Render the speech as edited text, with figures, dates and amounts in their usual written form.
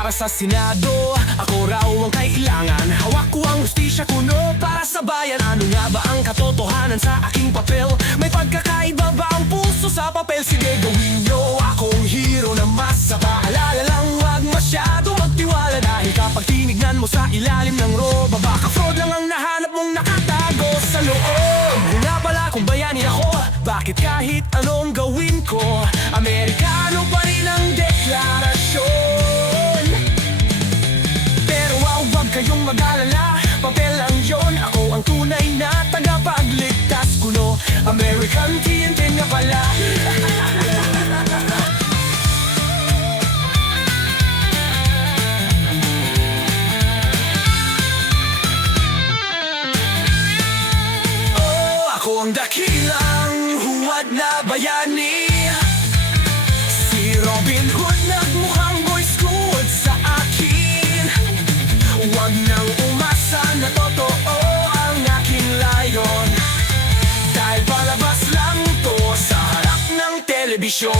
Para sa Senado, ako raw ang kailangan. Hawak ko ang hustisya kuno para sa bayan. Ano nga ba ang katotohanan sa aking papel? May pagkakaiba ba ang puso sa papel? Sige, gawin nyo akong hero na masa. Paalala lang, wag masyado magtiwala. Dahil kapag tinignan mo sa ilalim ng roba, baka fraud lang ang nahanap mong nakatago sa loob. Nga pala kung bayani ako, bakit kahit anong gawin ko, Amerikano pa rin ang deklarasyon. Kayong mag-alala, papel lang yon. Ako ang tunay na tagapagligtas kuno. American TNT nga pala. Oh, ako ang dakilang huwad na bayani. Si Robin Hood nagmukhang Boy Scout sa akin. Huwag nang umasa na totoo ang aking layon, dahil palabas lang to sa harap ng telebisyon.